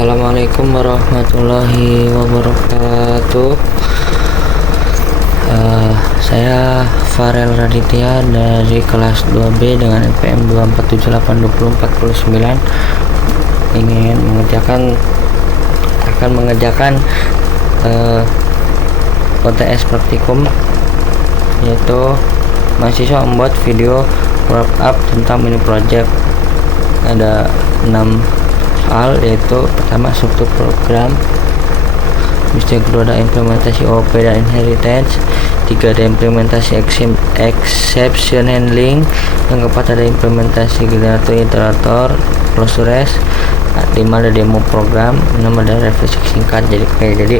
Assalamualaikum warahmatullahi wabarakatuh. Saya Farel Raditya dari kelas 2B dengan NPM 247820449 ingin mengerjakan OTS praktikum, yaitu mahasiswa membuat video wrap up tentang mini project. Ada 6 hal, yaitu pertama struktur program, yang kedua ada implementasi OOP dan inheritance, 3 ada implementasi exception handling, yang keempat ada implementasi generator iterator closures, 5 ada demo program, 6 ada revisi singkat. Jadi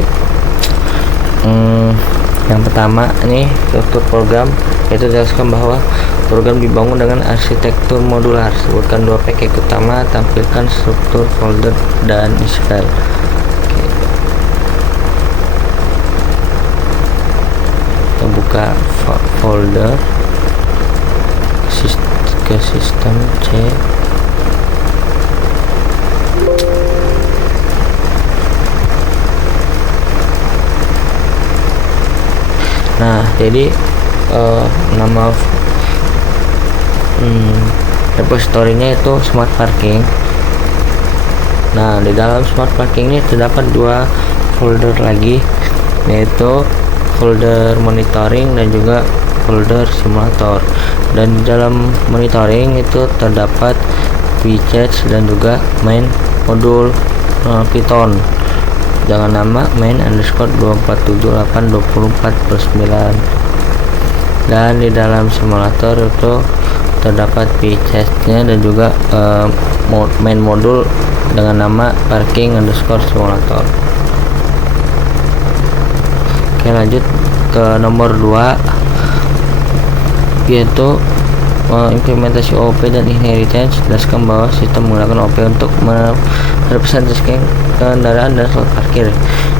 yang pertama ini struktur program, yaitu jelaskan bahwa program dibangun dengan arsitektur modular. Sebutkan 2 package utama, tampilkan struktur, folder, dan file. Kita buka folder ke sistem C. Nah, jadi nama repositorinya itu smart parking. Nah, di dalam smart parking ini terdapat 2 folder lagi, yaitu folder monitoring dan juga folder simulator. Dan di dalam monitoring itu terdapat widgets dan juga main modul Python dengan nama main_2478224/9. Dan di dalam simulator itu terdapat widgetnya dan juga main modul dengan nama parking_simulator. Oke, lanjut ke nomor 2, yaitu implementasi OOP dan inheritance. Jelaskan bahwa sistem menggunakan OOP untuk merepresentasikan kendaraan dan slot parkir.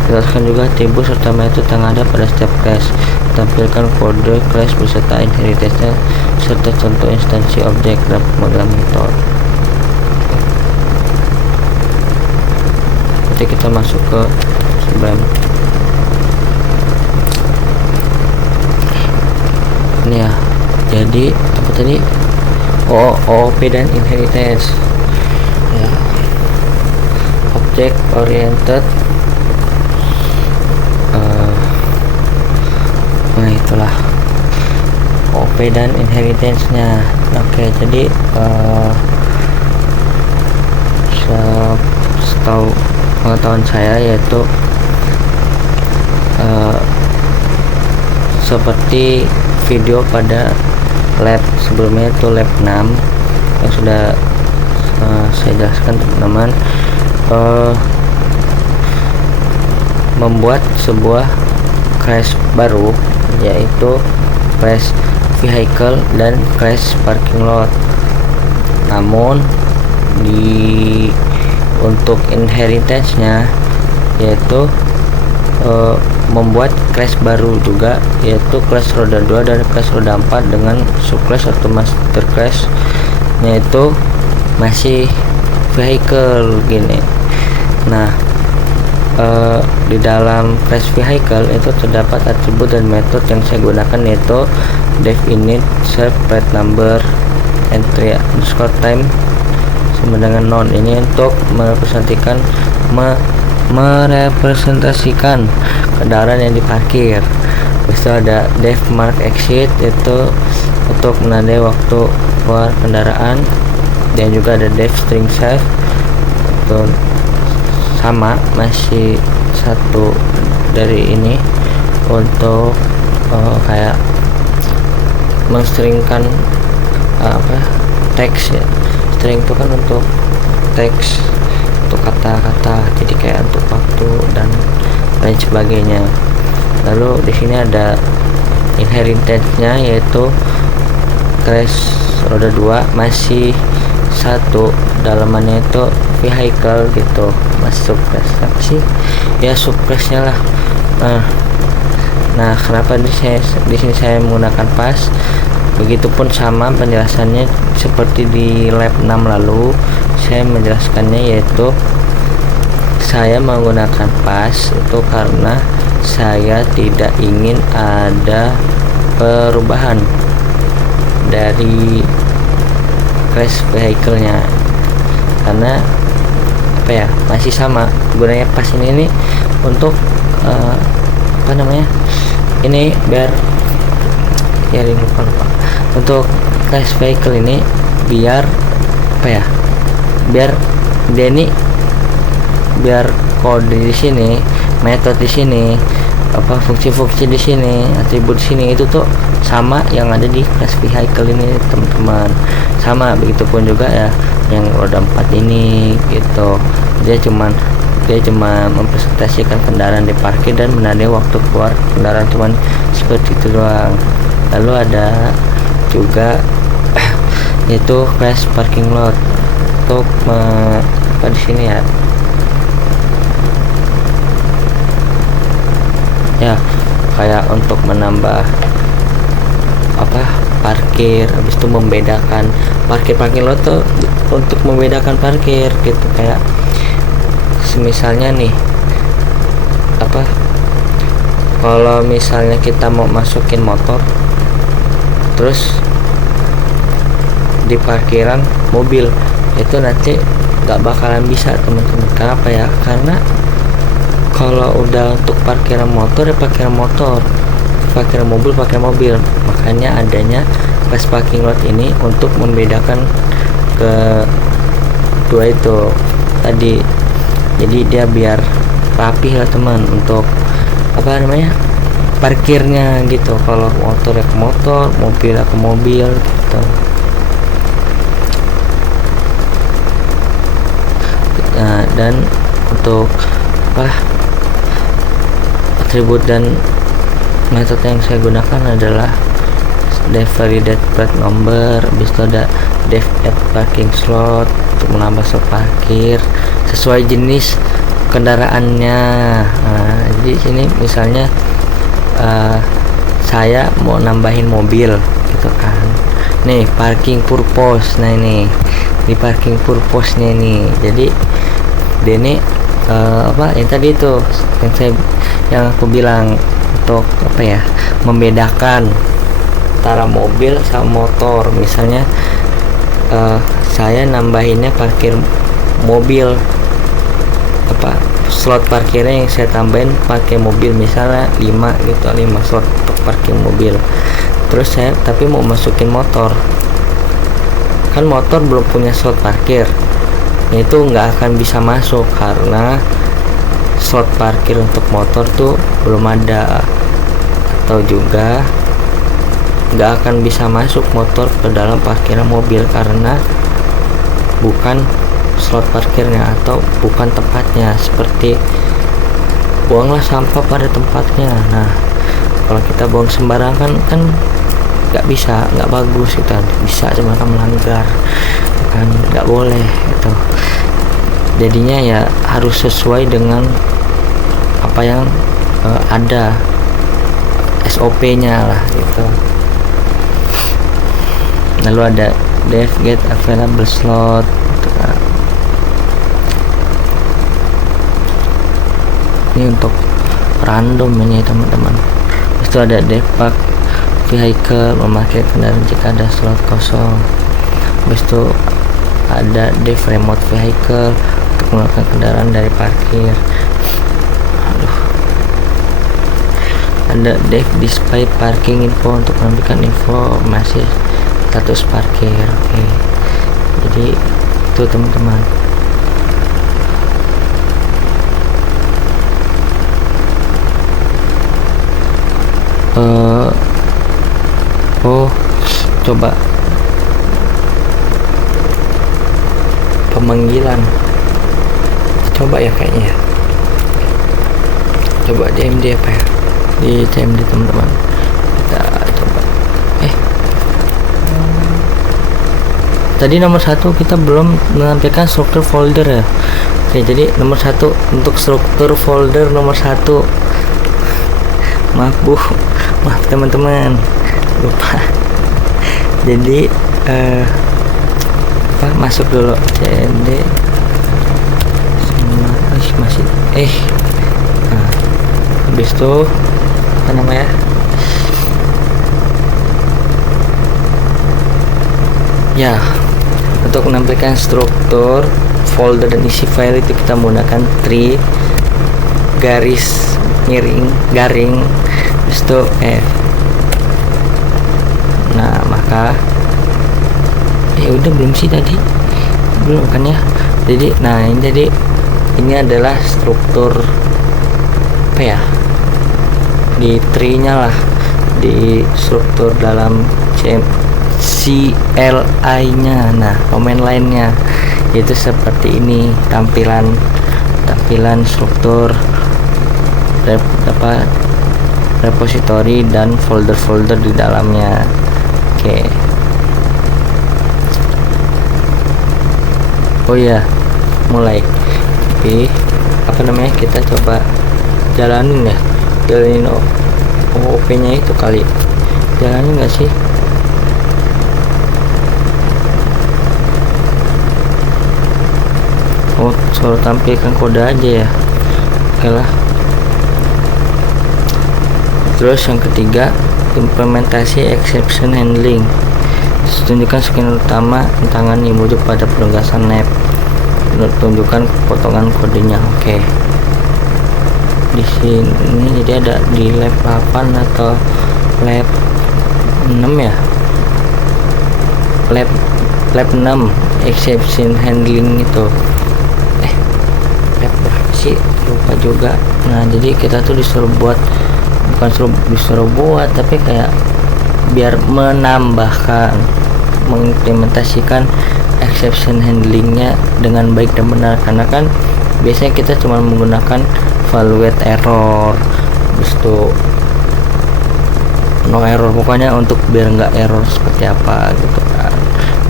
Jelaskan juga atribut serta metode yang ada pada setiap class. Tampilkan kode class beserta inheritance serta contoh instansi objek dan pemanggilan metode. Nanti kita masuk ke Sublime. Ini ya, jadi apa tadi, OOP dan inheritance ya, object oriented. Nah, itulah OOP dan inheritance nya. Oke, jadi setahu pengetahuan saya, yaitu seperti video pada lab sebelumnya, itu lab 6 yang sudah saya jelaskan, teman-teman, membuat sebuah class baru, yaitu class vehicle dan class parking lot. Namun untuk inheritance nya, yaitu membuat class baru juga, yaitu class roda 2 dan class roda 4 dengan subclass atau master class, yaitu masih vehicle gini. Nah, di dalam class vehicle itu terdapat atribut dan metode yang saya gunakan, yaitu definite self plate number entry _time sama dengan non. Ini untuk merepresentasikan kendaraan yang diparkir. Terus ada def mark exit, itu untuk menandai waktu keluar kendaraan, dan juga ada def string save, itu sama, masih satu dari ini untuk kayak menstringkan teks ya. String itu kan untuk teks, untuk kata-kata, jadi kayak untuk waktu dan lain sebagainya. Lalu di sini ada inheritance-nya, yaitu class roda 2 masih satu, dalamannya itu vehicle gitu, masuk class apa sih ya, subclass-nya lah. Nah, kenapa di sini saya menggunakan pas? Begitupun sama penjelasannya seperti di lab 6 lalu, saya menjelaskannya, yaitu saya menggunakan pas itu karena saya tidak ingin ada perubahan dari crash vehicle-nya, karena apa ya, masih sama gunanya pas ini untuk apa namanya, ini biar ya lupa untuk crash vehicle ini biar apa ya, biar dia ini biar kode di sini, metode di sini, apa fungsi-fungsi di sini, atribut di sini itu tuh sama yang ada di class vehicle ini teman-teman. Sama begitupun juga ya yang roda 4 ini gitu, dia cuma mempresentasikan kendaraan di parkir dan menandai waktu keluar kendaraan, cuman seperti itu doang. Lalu ada juga yaitu class parking lot untuk apa di sini ya kayak untuk menambah apa parkir, habis itu membedakan parking lot tuh untuk membedakan parkir gitu. Kayak misalnya nih apa, kalau misalnya kita mau masukin motor terus di parkiran mobil, itu nanti nggak bakalan bisa teman-teman. Kenapa ya? Karena kalau udah untuk parkiran motor ya parkiran motor, parkiran mobil pakai mobil. Makanya adanya pas parking lot ini untuk membedakan ke dua itu tadi. Jadi dia biar rapih lah teman untuk apa namanya, parkirnya gitu. Kalau motor ya ke motor, mobil ya ke mobil gitu. Nah, dan untuk apa atribut dan metode yang saya gunakan adalah def validate plate number, habis itu ada def add parking slot untuk menambah slot parkir sesuai jenis kendaraannya. Nah, jadi sini misalnya saya mau nambahin mobil gitu kan, nih parking purpose. Nah ini di parking purpose nya ini, jadi dia ini apa yang tadi itu yang aku bilang untuk apa ya, membedakan antara mobil sama motor. Misalnya saya nambahinnya parkir mobil, apa slot parkirnya yang saya tambahin pakai mobil misalnya 5 gitu, 5 slot untuk parkir mobil. Terus saya tapi mau masukin motor, kan motor belum punya slot parkir, itu nggak akan bisa masuk karena slot parkir untuk motor tuh belum ada, atau juga nggak akan bisa masuk motor ke dalam parkiran mobil karena bukan slot parkirnya atau bukan tempatnya. Seperti buanglah sampah pada tempatnya. Nah kalau kita buang sembarangan kan nggak bisa, nggak bagus gitu kan, bisa cuma kan melanggar kan, nggak boleh itu. Jadinya ya harus sesuai dengan apa yang ada SOP-nya lah gitu. Lalu ada def get available slot gitu kan. Ini untuk random ini teman-teman. Itu ada def park vehicle, memakai kendaraan jika ada slot kosong. Habis itu ada def remote vehicle untuk mengeluarkan kendaraan dari parkir. Ada def display parking info untuk memberikan informasi status parkir. Oke. Jadi itu teman-teman. Coba pemanggilan, coba ya kayaknya ya, coba DMD apa ya, di DMD teman-teman. Kita coba tadi nomor 1 kita belum menampilkan struktur folder ya. Oke, jadi nomor 1 untuk struktur folder nomor 1, maaf teman-teman, lupa. Jadi masuk dulu CMD masih nah, habis itu apa namanya, ya, untuk menampilkan struktur folder dan isi file itu kita menggunakan tree garis miring garing habis itu F. Nah maka udah belum sih tadi, belum kan ya. Jadi ini adalah struktur apa ya, di tree nya lah, di struktur dalam CLI nya. Nah komen lainnya itu seperti ini tampilan struktur repository dan folder-folder di dalamnya. Oke. Oh ya, mulai. Oke, apa namanya, kita coba jalanin OOP nya itu kali. Jalanin nggak sih? Oh, soal tampilkan kode aja ya. Oke lah. Terus yang ketiga, implementasi exception handling. Tunjukkan skenario utama tangan yang menuju pada penugasan lab. Tunjukkan potongan kodenya. Oke. Di sini jadi ada di lab 8 atau lab 6 ya. Lab 6 exception handling itu. Lab berapa sih? Lupa juga. Nah, jadi kita tuh disuruh buat tapi kayak biar mengimplementasikan exception handlingnya dengan baik dan benar, karena kan biasanya kita cuma menggunakan evaluate error, terus tuh no error, pokoknya untuk biar nggak error seperti apa gitu kan.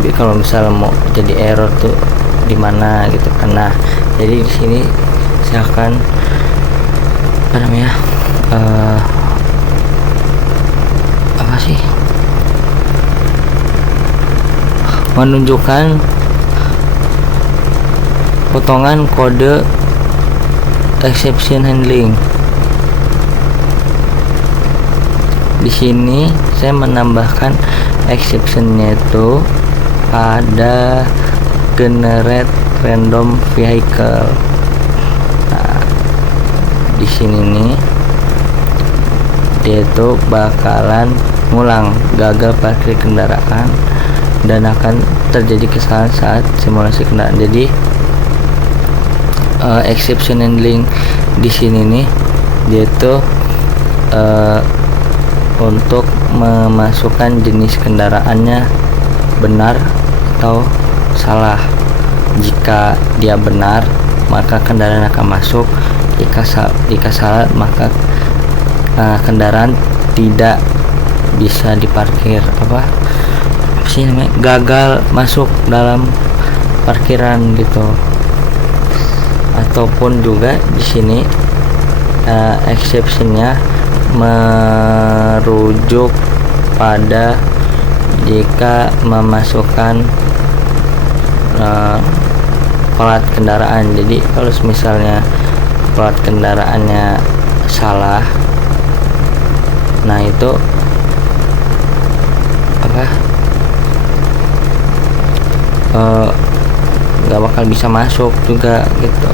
Jadi kalau misalnya mau jadi error tuh di mana gitu kan. Nah jadi di sini silakan apa namanya, apa sih, menunjukkan potongan kode exception handling. Di sini saya menambahkan exceptionnya itu pada generate random vehicle. Nah, di sini nih dia itu bakalan ngulang gagal parkir kendaraan dan akan terjadi kesalahan saat simulasi kendaraan. Jadi exception handling di sini nih dia itu untuk memasukkan jenis kendaraannya benar atau salah. Jika dia benar maka kendaraan akan masuk, jika salah maka kendaraan tidak bisa diparkir, apa sih namanya, gagal masuk dalam parkiran gitu. Ataupun juga di sini exceptionnya merujuk pada jika memasukkan plat kendaraan. Jadi kalau misalnya plat kendaraannya salah, nah itu apa, nggak bakal bisa masuk juga gitu.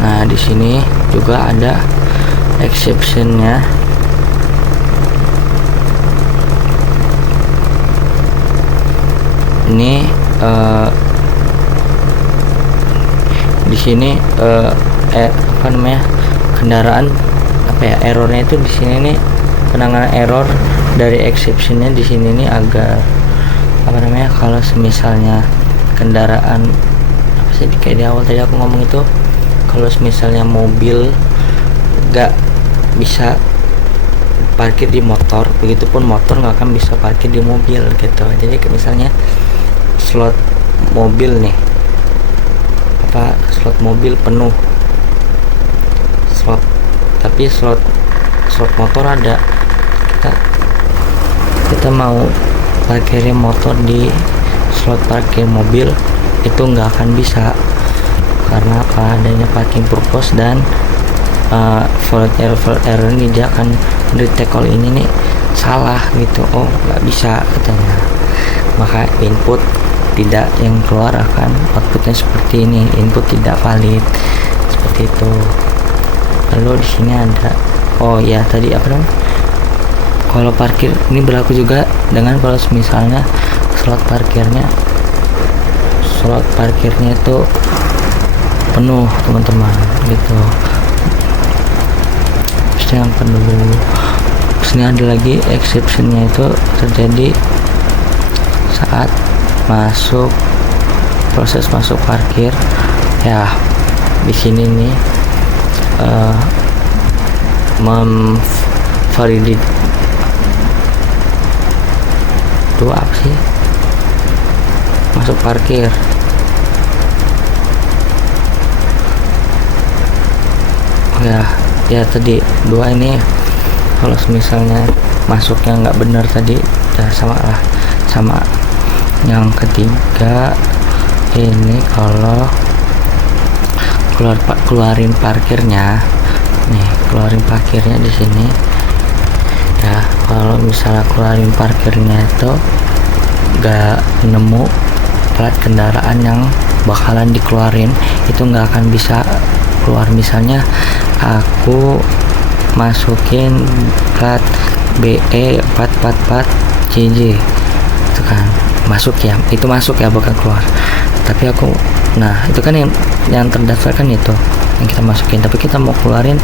Nah di sini juga ada exceptionnya. Ini di sini apa namanya, kendaraan apa ya, errornya itu di sini nih, penanganan error dari exceptionnya di sini nih agak apa namanya, kalau misalnya kendaraan apa sih, kayak di awal tadi aku ngomong itu, kalau misalnya mobil nggak bisa parkir di motor, begitupun motor nggak akan bisa parkir di mobil gitu. Jadi misalnya slot mobil nih, apa, slot mobil penuh, slot, tapi slot motor ada. Kita mau parkirin motor di slot parkir mobil itu nggak akan bisa, karena apa adanya parking purpose dan fault error ini dia akan detect kalau ini nih salah gitu. Oh nggak bisa katanya, maka input tidak yang keluar akan outputnya seperti ini, input tidak valid seperti itu. Lalu di sini ada tadi apa namanya, kalau parkir ini berlaku juga dengan kalau misalnya slot parkirnya itu penuh teman-teman gitu. Terus yang penuh, sini ada lagi exceptionnya, itu terjadi saat proses masuk parkir ya. Di sini nih validate itu apa sih, masuk parkir ya tadi dua ini kalau misalnya masuknya nggak benar tadi ya sama. Yang ketiga ini kalau keluarin parkirnya nih, keluarin parkirnya di sini ya. Kalau misalnya keluarin parkirnya itu nggak nemu plat kendaraan yang bakalan dikeluarin, itu nggak akan bisa keluar. Misalnya aku masukin plat BE 444 CJ itu kan masuk ya, itu masuk ya, bukan keluar. Tapi aku itu kan yang terdaftar kan itu yang kita masukin, tapi kita mau keluarin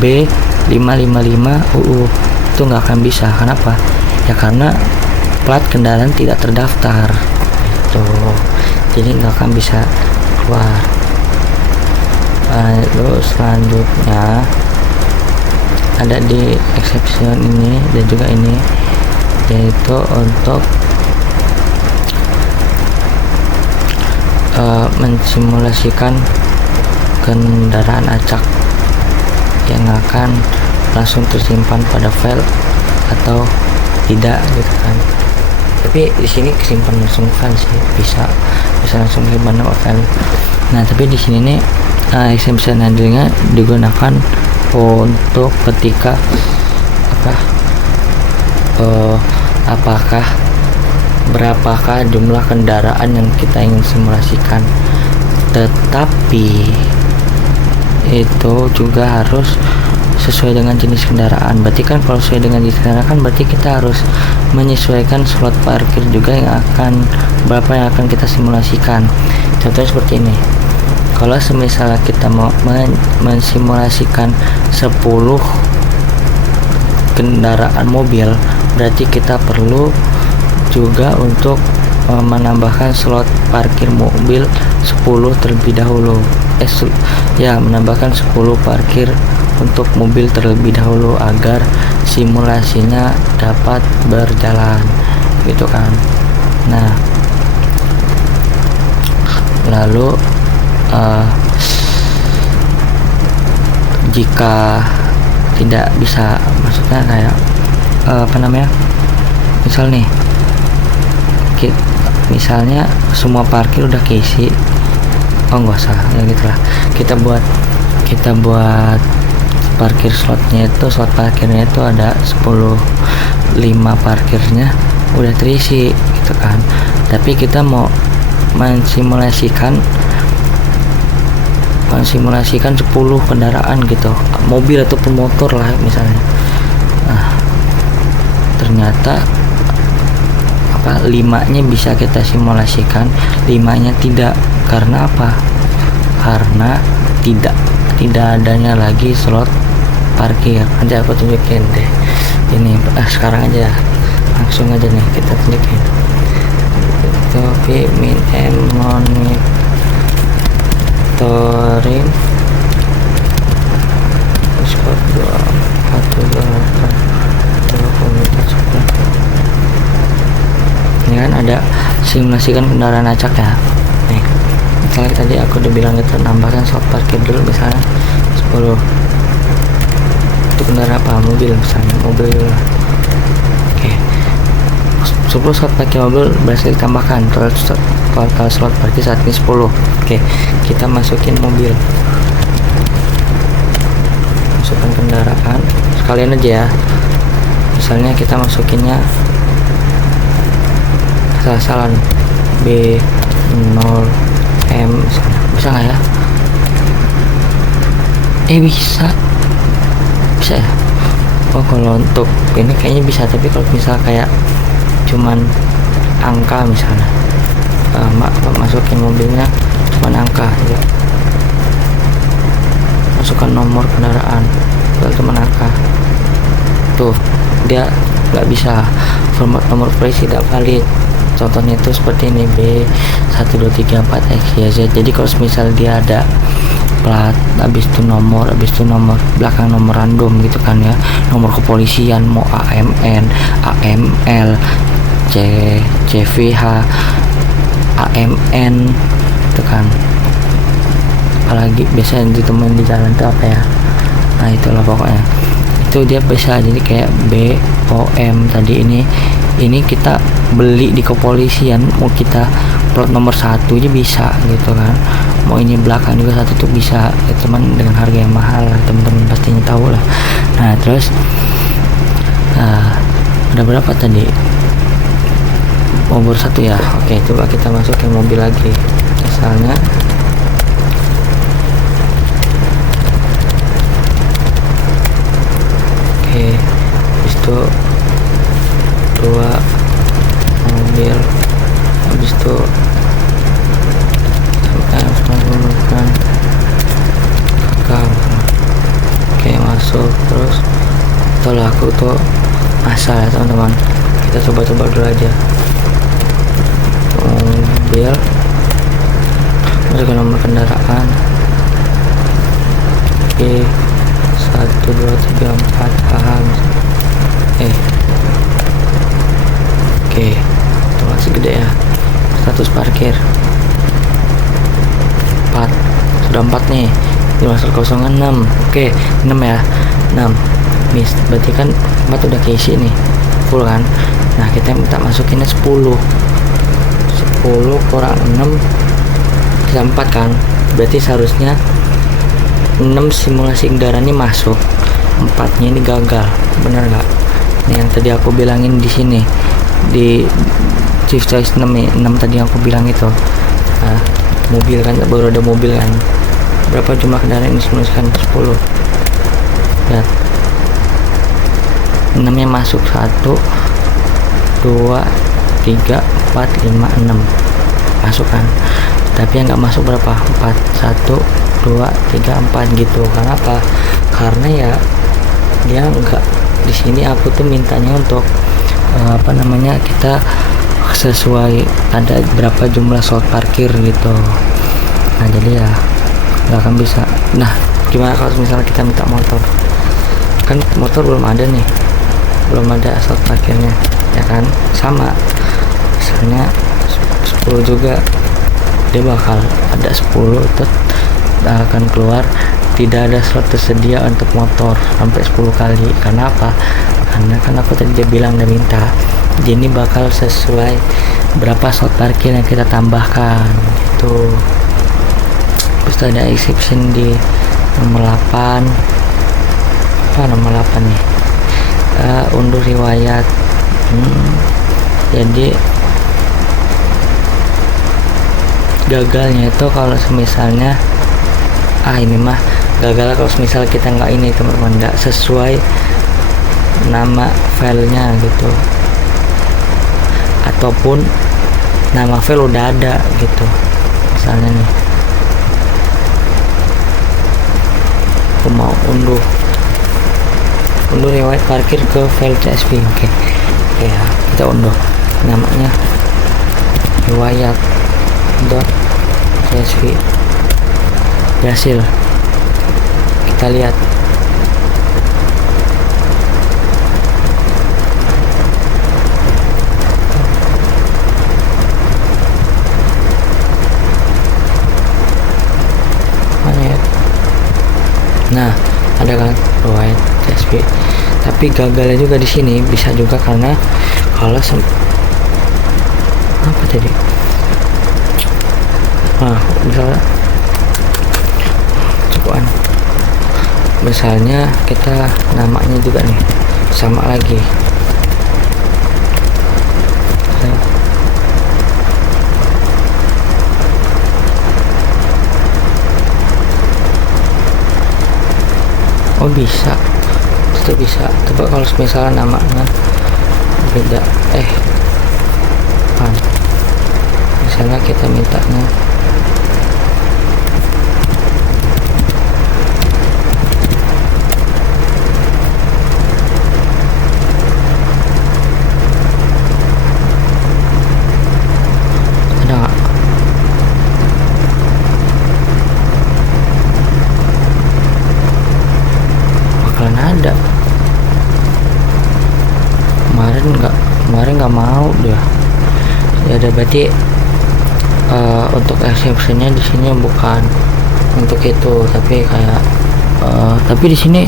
B555 UU itu nggak akan bisa. Kenapa? Ya karena plat kendaraan tidak terdaftar itu, jadi nggak akan bisa keluar. Lalu selanjutnya ada di exception ini dan juga ini, yaitu untuk mensimulasikan kendaraan acak yang akan langsung tersimpan pada file atau tidak gitu kan. Tapi di sini kesimpan langsung file sih, bisa langsung simpan file. Nah tapi di sini nih exception handlingnya digunakan untuk ketika berapakah jumlah kendaraan yang kita ingin simulasikan, tetapi itu juga harus sesuai dengan jenis kendaraan. Berarti kan kalau sesuai dengan jenis kendaraan berarti kita harus menyesuaikan slot parkir juga yang berapa yang akan kita simulasikan. Contohnya seperti ini, kalau misalnya kita mau mensimulasikan 10 kendaraan mobil, berarti kita perlu juga untuk menambahkan slot parkir mobil 10 terlebih dahulu. Menambahkan 10 parkir untuk mobil terlebih dahulu agar simulasinya dapat berjalan gitu kan. Nah lalu jika tidak bisa, maksudnya kayak misal nih misalnya semua parkir udah keisi, nggak usah ya gitulah, kita buat parkir slot parkirnya itu ada 5 parkirnya udah terisi gitu kan. Tapi kita mau mensimulasikan 10 kendaraan gitu, mobil ataupun motor lah misalnya. Ternyata 5-nya bisa kita simulasikan, 5-nya tidak. Karena apa? Karena tidak adanya lagi slot parkir. Nanti aku tunjukin deh ini sekarang aja, langsung aja nih kita tunjukin itu min and monitoring skor 2128 ini kan ada simulasikan kendaraan acak ya. Nih misalnya tadi aku udah bilang gitu, nambahkan slot parkir dulu misalnya 10. itu kendaraan apa, mobil misalnya mobil. Oke, 10 slot parkir mobil berhasil ditambahkan, total slot parkir saat ini 10. Oke, kita masukin mobil, masukkan kendaraan sekalian aja ya. Misalnya kita masukinnya asal-asalan B0M, bisa nggak ya? Bisa ya. Oh, kalau untuk ini kayaknya bisa, tapi kalau misal kayak cuman angka misalnya, masukin mobilnya cuman angka ya, masukkan nomor kendaraan kalau cuman angka tuh, dia nggak bisa, format nomor polisi tidak valid. Contohnya itu seperti ini, B1234X Y Z. Jadi kalau misal dia ada plat, habis itu nomor belakang nomor random gitu kan ya, nomor kepolisian, mau AMN, AML, CVH, AMN itu kan. Apalagi biasanya ditemuin di jalan itu apa ya, nah itulah pokoknya itu dia bisa. Jadi kayak BOM tadi ini kita beli di kepolisian, mau kita plot nomor 1 aja bisa gitu kan, mau ini belakang juga 1 tuh bisa ya, cuman dengan harga yang mahal lah, teman-teman pastinya tahu lah. Nah terus ada berapa tadi, nomor 1 ya. Oke, coba kita masukin mobil lagi, misalnya habis itu 2 mobil, habis itu menggunakan kakak. Oke, masuk. Terus setelah aku tuh asal ya teman-teman, kita coba-coba dulu aja. Mobil, masukkan nomor kendaraan. Oke, 1 2 3 4 paham. Oke, itu masih gede ya. Status parkir 4, sudah 4 nih, di masuk 06. Oke, 6 ya, 6 miss, berarti kan 4 udah keisi nih, full kan. Nah kita minta masukinnya 10 kurang 6 bisa 4 kan, berarti seharusnya 6 simulasi kendaraan ini masuk, 4-nya ini gagal, bener nggak? Nih yang tadi aku bilangin di sini di shift choice 6 nih, 6 tadi yang aku bilang itu. Nah, mobil kan, baru ada mobil kan, berapa jumlah kendaraan ini simulasikan? 10. Lihat, 6 nya masuk, 1 2 3 4 5 6 masuk kan, tapi yang nggak masuk berapa? 4, 1 2 3 4 gitu. Kenapa? Karena ya dia nggak, di sini aku tuh mintanya untuk kita sesuai ada berapa jumlah slot parkir gitu. Nah jadi ya nggak akan bisa. Nah gimana kalau misalnya kita minta motor? Kan motor belum ada nih, belum ada slot parkirnya ya kan, sama misalnya 10 juga, dia bakal ada 10 itu akan keluar tidak ada slot tersedia untuk motor sampai 10 kali. Karena apa? Karena kan aku tadi dia bilang dan minta, jadi ini bakal sesuai berapa slot parkir yang kita tambahkan gitu. Terus ada exception di nomor 8, apa nomor 8 nih, unduh riwayat. Jadi gagalnya itu kalau misalnya ini mah gagal kalau misal kita nggak ini teman-teman, nggak sesuai nama filenya gitu, ataupun nama file udah ada gitu. Misalnya nih aku mau unduh riwayat parkir ke file CSV. Oke ya, kita unduh, namanya riwayat .csv, berhasil. Kita lihat mana ya. Nah ada kan provide CSP, tapi gagalnya juga di sini bisa juga karena kalau apa tadi, misalnya cukupan, misalnya kita namanya juga nih sama lagi, oh bisa, itu bisa. Coba kalau misalnya namanya beda, misalnya kita mintanya ada nggak? Bakalan ada. Kemarin nggak mau dia. Ya udah, berarti untuk exceptionnya di sini bukan untuk itu, tapi kayak tapi di sini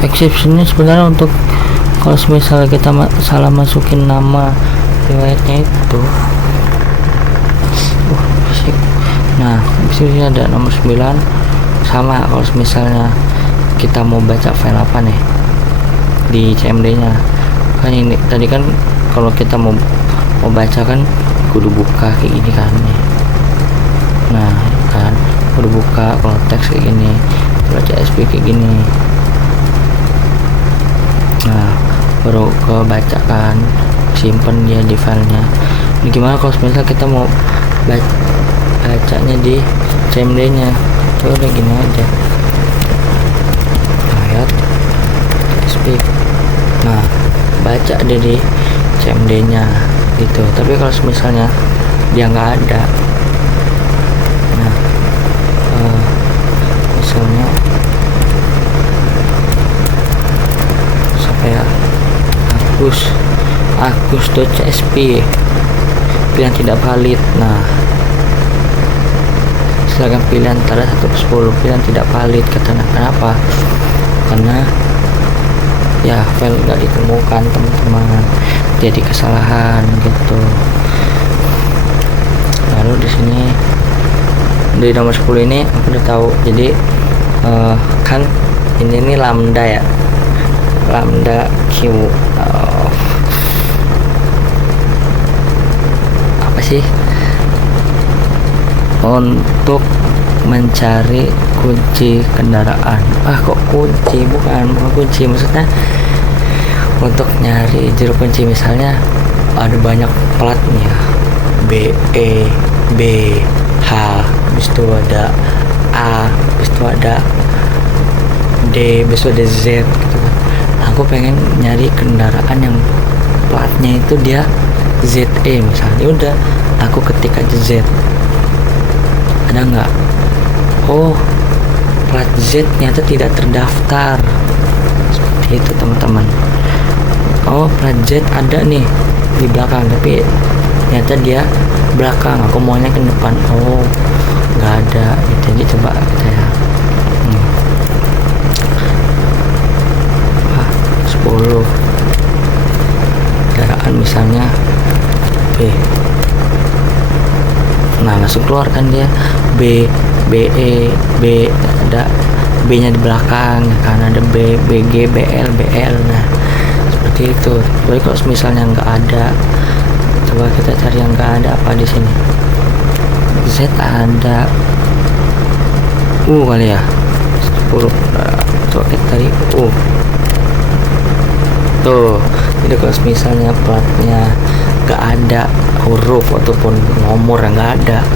exceptionnya sebenarnya untuk kalau misalnya kita salah masukin nama riwayatnya itu. Nah, di sini ada nomor 9 sama. Kalau misalnya kita mau baca file apa nih di CMD nya kan, ini tadi kan kalau kita mau baca kan kudu buka kayak gini kan nih. Nah kan kudu buka, kalau teks kayak gini, baca SP kayak gini. Nah baru ke baca kan, simpen dia di filenya. Ini gimana kalau misalnya kita mau bacanya di CMD nya? Coba udah gini aja, ayat SP. Nah baca deh di CMD nya gitu. Tapi kalau misalnya dia nggak ada, nah misalnya sampai Agus.csp pilihan tidak valid. Nah silakan pilihan antara 1 ke 10, pilihan tidak valid katanya. Kenapa? Karena ya file nggak ditemukan teman-teman, jadi kesalahan gitu. Lalu di sini di nomor 10 ini aku udah tahu. Jadi kan ini lambda ya, lambda Q, apa sih, untuk mencari kunci kendaraan. Kok kunci? Bukan kunci, maksudnya untuk nyari juru kunci. Misalnya ada banyak platnya, B, E, B, H, habis itu ada A, habis itu ada D, habis itu ada Z gitu kan. Aku pengen nyari kendaraan yang platnya itu dia ZE misalnya. Udah aku ketik aja Z, ada nggak? Oh, plat Z ternyata tidak terdaftar. Seperti itu teman-teman. Oh, plat Z ada nih di belakang, tapi ternyata dia belakang, aku maunya ke depan. Oh, nggak ada. Jadi coba kita ya 10 kendaraan misalnya B. Nah langsung keluar kan dia B, BE, B, ada B nya di belakang kan, ada B, BG, BL, BL. Nah seperti itu. Jadi kalau misalnya nggak ada, coba kita cari yang nggak ada apa di sini. Z ada kali ya 10. Coba kita cari tuh. Jadi kalau misalnya platnya nggak ada huruf ataupun nomor yang nggak ada,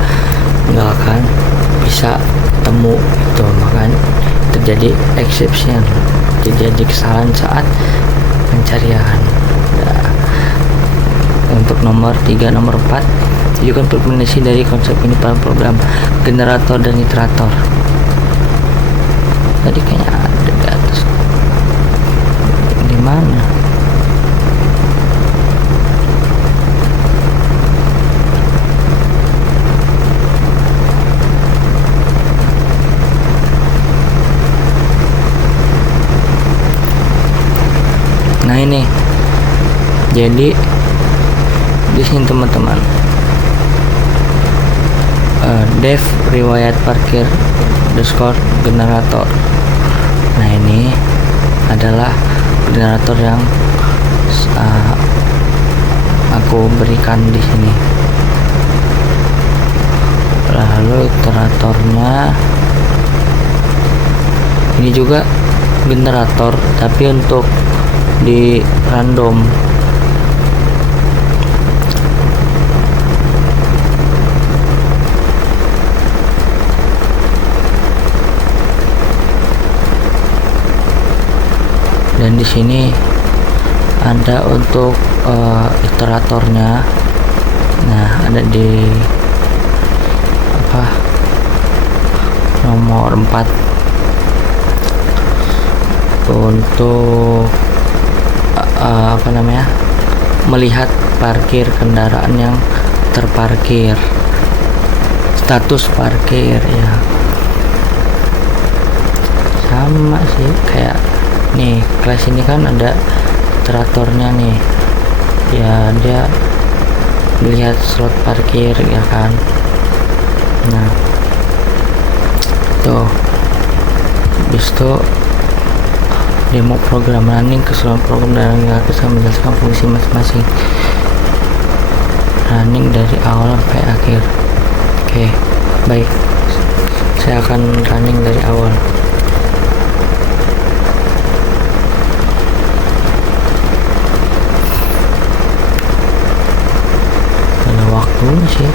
nggak akan bisa temu itu, makanya terjadi exception, terjadi kesalahan saat pencarian. Nah, untuk nomor 3, nomor 4 juga implementasi dari konsep ini pada program generator dan iterator. Tadi kayaknya ada di atas, di mana? Jadi di sini teman-teman, dev riwayat parkir underscore generator. Nah, ini adalah generator yang aku berikan di sini. Lalu iteratornya ini juga generator, tapi untuk di random. Dan di sini ada untuk iteratornya. Nah, ada di nomor 4 untuk melihat parkir kendaraan yang terparkir, status parkir ya. Sama sih kayak nih, kelas ini kan ada iteratornya nih ya, dia lihat slot parkir ya kan. Nah, tuh habis itu demo program running keseluruhan program dan gratis akan menjelaskan fungsi masing-masing, running dari awal sampai akhir. Oke, baik, saya akan running dari awal. Ada waktunya sih.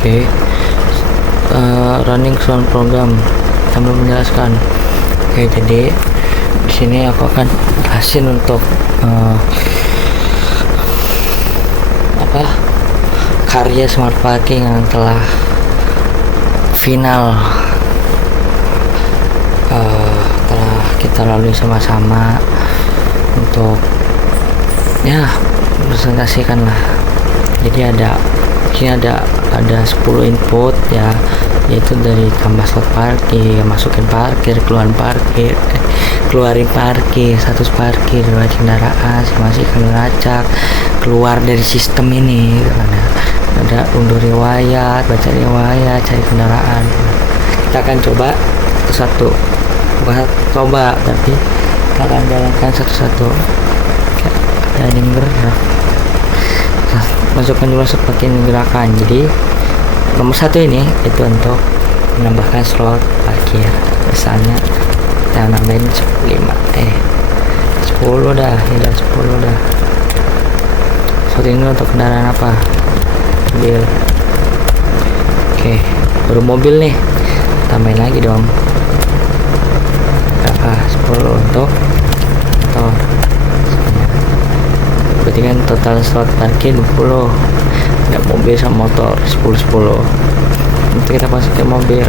Oke, running sound program sambil menjelaskan. Oke, jadi di sini aku akan jelasin untuk karya smart parking yang telah final, telah kita lalui sama-sama untuk ya presentasikan lah. Jadi ini ada 10 input ya, yaitu dari tambah slot parkir, masukin parkir, keluarin parkir, status parkir, riwayat kendaraan, simulasi ngelacak, keluar dari sistem ini. Ada unduh riwayat, baca riwayat, cari kendaraan. Kita akan coba satu-satu, bukan coba tapi kita akan jalankan satu-satu. Ada yang gerak, masukkan juga seperti gerakan. Jadi nomor 1 ini itu untuk menambahkan slot parkir. Misalnya kita nambahin 10 dah, ya 10 dah. Slot ini untuk kendaraan apa? Mobil. Oke, baru mobil nih, tambahin lagi dong. Berapa? 10 untuk motor. Berarti kan total slot parkir 20. Ada mobil sama motor 10. Nanti kita masukin mobil,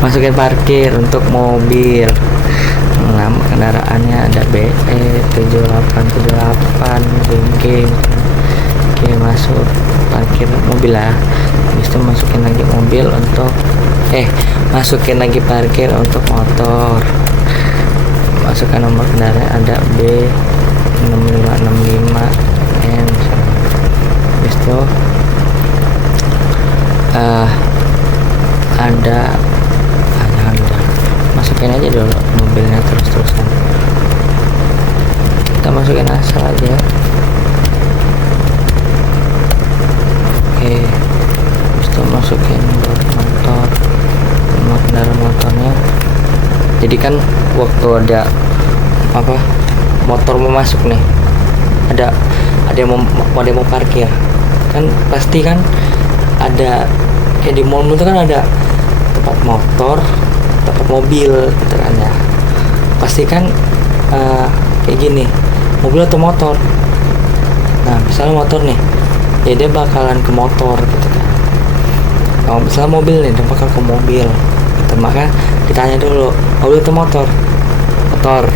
masukin parkir untuk mobil. Nama kendaraannya ada BE 7878 Ringgit. Oke, masuk parkir mobil lah. Habis itu masukin lagi mobil untuk masukin lagi parkir untuk motor. Masukkan nomor kendaraan, ada B 6565 M. Habis itu ada masukin aja dulu mobilnya terus-terusan. Kita masukin asal aja. Oke, habis itu masukin motor, nomor kendaraan motornya. Jadi kan waktu ada motor mau masuk nih, ada yang mau parkir kan, pasti kan ada kayak di mall itu kan ada tempat motor, tempat mobil gitu kan ya. Pasti kan kayak gini, mobil atau motor. Nah misalnya motor nih, ya dia bakalan ke motor gitu kan. Kalau misalnya mobil nih, dia bakal ke mobil gitu. Maka ditanya dulu, mobil atau motor? Motor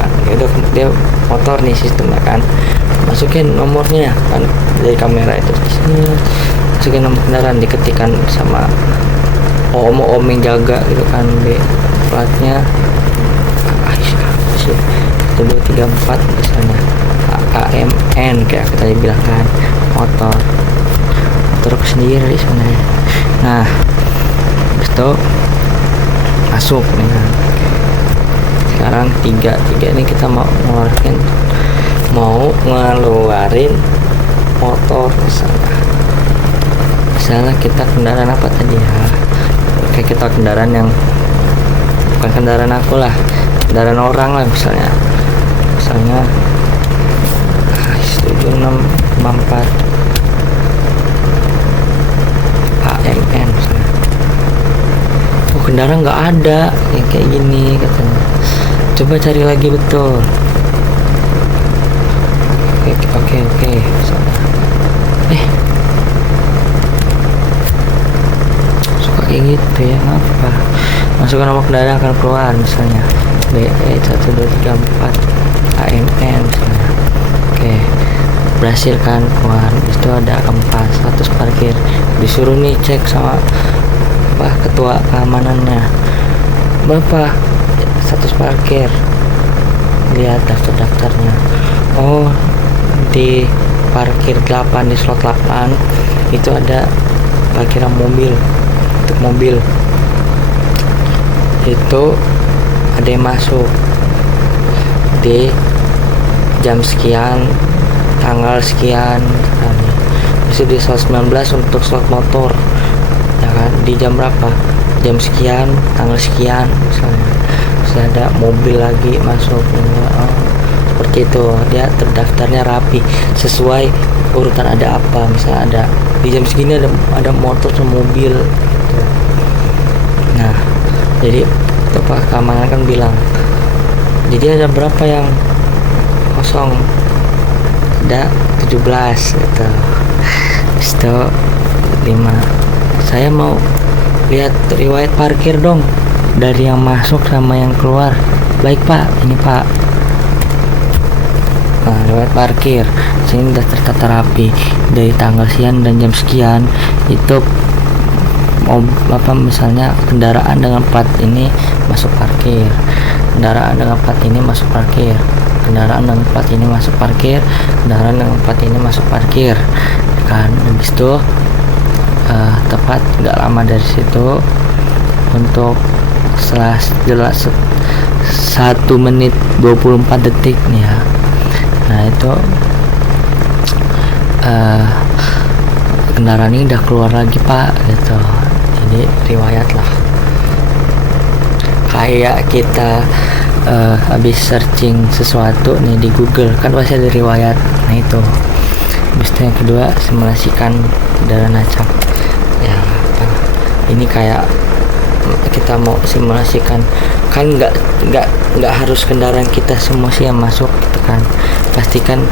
kan, dia motor nih sistemnya kan. Masukin nomornya kan dari kamera itu, masukin nomor kendaraan, diketikkan sama om yang jaga gitu kan, di platnya 1234 misalnya, AMN kayak kita bilang kan, motor sendiri sebenarnya. Nah itu masuk nih kan. Sekarang tiga ini kita mau ngeluarin motor. Misalnya kita kendaraan apa tadi ya, kayak kita kendaraan yang bukan kendaraan aku lah, kendaraan orang lah, misalnya 7654 AMN misalnya. Kendaraan nggak ada yang kayak gini katanya, coba cari lagi betul. Oke misalnya. Suka kayak gitu ya, ngapa? Masukkan nomor kendaraan akan keluar, misalnya BE1234 AMN misalnya. Oke, berhasil kan keluar. Itu ada empat, status parkir. Disuruh nih cek sama ketua keamanannya, Bapak status parkir, lihat daftarnya. Oh, di parkir 8, di slot 8 itu ada parkiran mobil. Untuk mobil itu ada yang masuk di jam sekian, tanggal sekian, masih di slot 19 untuk slot motor ya kan, di jam berapa, jam sekian, tanggal sekian misalnya. Terus ada mobil lagi masuk, seperti itu. Dia terdaftarnya rapi sesuai urutan ada apa, misalnya ada di jam segini ada motor sama mobil gitu. Nah jadi Pak keamanan kan bilang, jadi ada berapa yang kosong, ada 17 gitu. Habis itu 5, saya mau lihat riwayat parkir dong, dari yang masuk sama yang keluar. Baik Pak, ini Pak. Nah, riwayat parkir sini udah tertata rapi dari tanggal sekian dan jam sekian. Itu misalnya kendaraan dengan plat ini masuk parkir, kendaraan dengan plat ini masuk parkir, kendaraan dengan plat ini masuk parkir, kendaraan dengan plat ini masuk parkir kan. Habis itu tepat nggak lama dari situ, untuk setelah jelas 1 menit 24 detik nih ya. Nah itu kendaraan ini udah keluar lagi Pak gitu. Jadi riwayat lah, kayak kita habis searching sesuatu nih di Google kan pasti ada riwayat. Nah itu. Habis itu yang kedua, simulasikan kendaraan acak ya. Ini kayak kita mau simulasikan kan, nggak harus kendaraan kita semua sih yang masuk gitu kan. Pastikan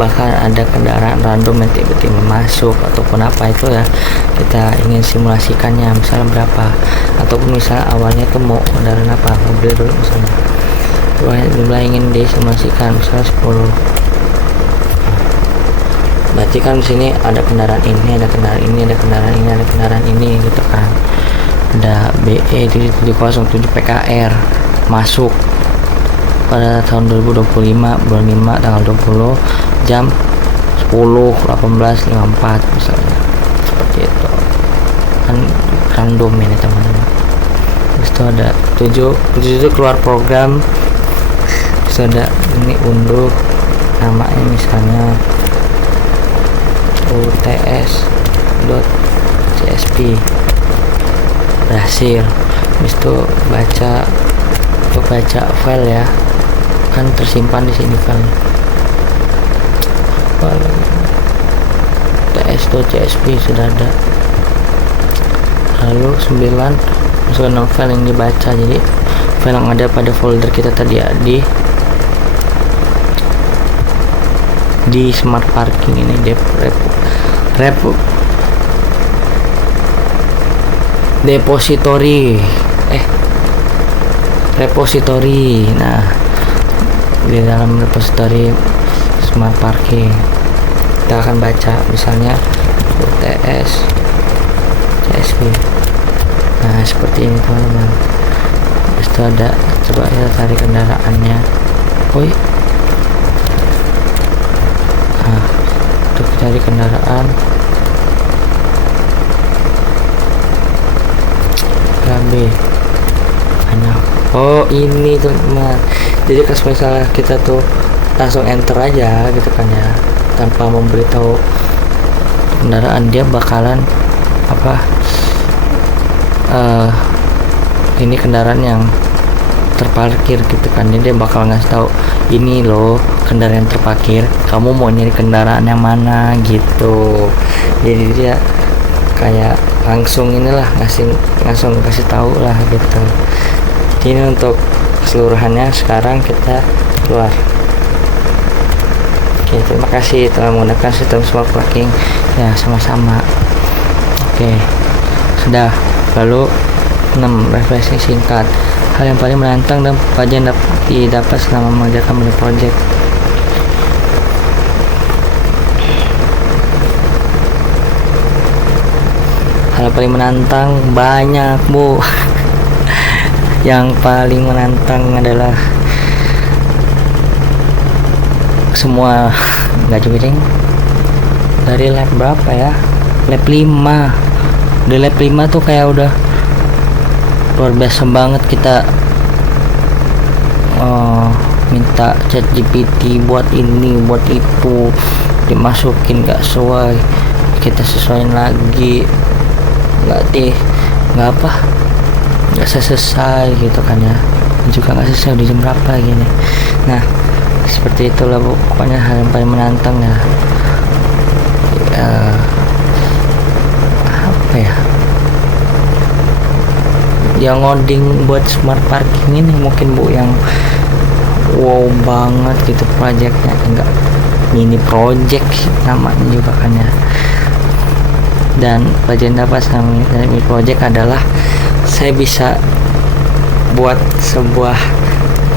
bahkan ada kendaraan random yang tiba-tiba masuk ataupun apa, itu ya kita ingin simulasikannya misalnya berapa, ataupun misalnya awalnya tuh mau kendaraan apa, mobil dulu misalnya, jumlah ingin disimulasikan misalnya 10. Berarti kan di sini ada kendaraan ini, ada kendaraan ini, ada kendaraan ini, ada kendaraan ini gitu kan. Ada BE 707 PKR masuk pada tahun 2025 bulan 5 tanggal 20 jam 10.18.54 misalnya, seperti itu kan, random ini teman-teman. Terus itu ada 7 itu keluar program. Terus ada ini unduh namanya misalnya uts.csp, berhasil. Habis itu baca file ya kan, tersimpan di sini file uts.csp sudah ada. Lalu 9 masukkan file yang dibaca, jadi file yang ada pada folder kita tadi ya, di di smart parking ini repository. Nah, di dalam repository smart parking kita akan baca misalnya UTS CSV. Nah, seperti ini teman-teman. Habis itu ada, coba ya tarik kendaraannya. Nah, untuk cari kendaraan B banyak. Oh, ini teman-teman. Jadi kalau misalnya kita tuh langsung enter aja gitu kan ya, tanpa memberitahu kendaraan, dia bakalan ini kendaraan yang terparkir gitu kan, dia bakal ngasih tahu ini loh kendaraan terparkir, kamu mau nyari kendaraan yang mana gitu. Jadi dia kayak langsung langsung kasih tahu lah gitu. Ini untuk keseluruhannya. Sekarang kita keluar. Oke, terima kasih telah menggunakan sistem smart parking ya, sama-sama. Oke, sudah. Lalu 6. Refleksi singkat. Hal yang paling menantang dan pelajaran didapat selama mengerjakan mini project. Hal paling menantang banyak, Bu. Yang paling menantang adalah semua, nggak juga ceng, dari lab berapa ya, lab 5. Di lab 5 tuh kayak udah luar biasa banget. Kita minta ChatGPT buat ini buat itu, dimasukin nggak sesuai, kita sesuaiin lagi, nggak selesai gitu kan ya, juga nggak selesai di jam berapa gini. Nah, seperti itulah Bu, pokoknya hal yang paling menantang ya, yang ngoding buat smart parking ini mungkin Bu yang wow banget gitu projectnya, enggak mini project namanya juga kan ya. Dan pelajaran dapat sama mini project adalah saya bisa buat sebuah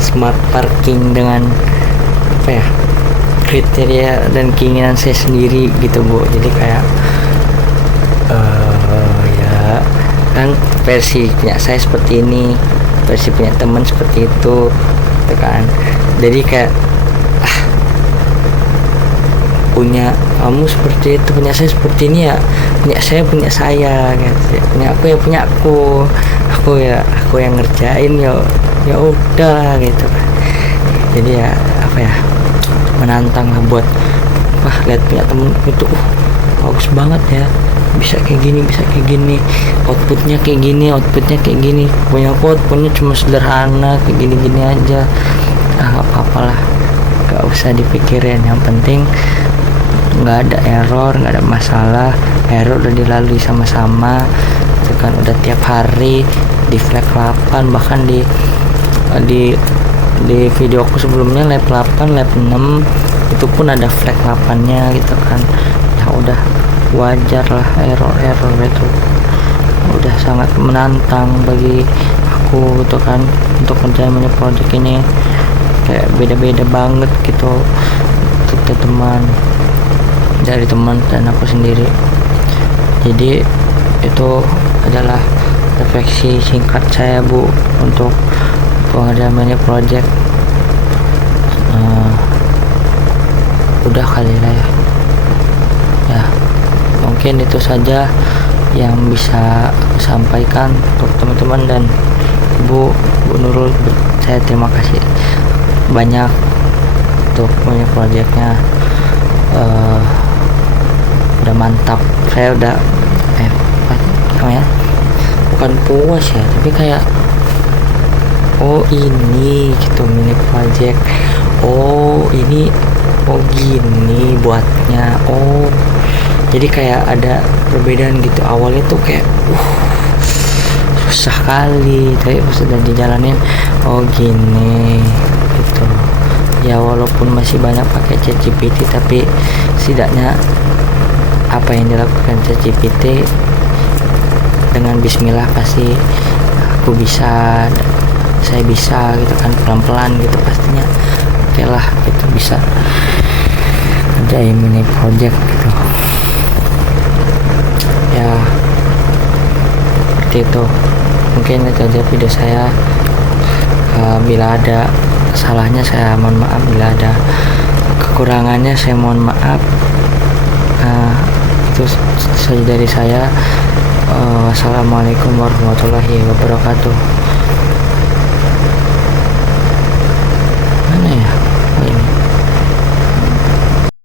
smart parking dengan kriteria dan keinginan saya sendiri gitu Bu. Jadi kayak ya kan, versi punya saya seperti ini, versi punya teman seperti itu gitu kan. Jadi kayak punya kamu seperti itu, punya saya seperti ini ya, punya saya gitu. Punya aku ya punya aku yang ngerjain ya udah gitu kan. Jadi ya menantang lah buat lihat punya temen itu bagus banget ya, bisa kayak gini, outputnya kayak gini. Punya aku outputnya cuma sederhana kayak gini aja. Gak apa-apa lah, gak usah dipikirin, yang penting nggak ada error, nggak ada masalah. Error udah dilalui sama-sama itu kan, udah tiap hari di flag 8, bahkan di videoku sebelumnya lab 8, lab 6 itu pun ada flag 8-nya gitu kan. Ya udah wajar lah error itu, udah sangat menantang bagi aku gitu kan untuk kerjaan mini project ini. Kayak beda-beda banget gitu untuk teman dari teman dan aku sendiri. Jadi itu adalah refleksi singkat saya Bu untuk pengerjaan mini project. Udah kali lah ya, mungkin itu saja yang bisa aku sampaikan untuk teman-teman dan Bu Nurul. Saya terima kasih banyak untuk mini projectnya. Udah mantap, saya udah bukan puas ya, tapi kayak ini gitu mini project, ini gini buatnya, jadi kayak ada perbedaan gitu. Awalnya tuh kayak susah kali, tapi pas udah dijalanin gini gitu ya walaupun masih banyak pakai ChatGPT, tapi setidaknya apa yang dilakukan ChatGPT dengan bismillah pasti aku bisa, saya bisa gitu kan, pelan-pelan gitu pastinya oke lah gitu, bisa kerjain mini project gitu ya. Seperti itu, mungkin itu aja video saya. Bila ada salahnya saya mohon maaf, bila ada kekurangannya saya mohon maaf. Itu saja dari saya. Wassalamualaikum warahmatullahi wabarakatuh.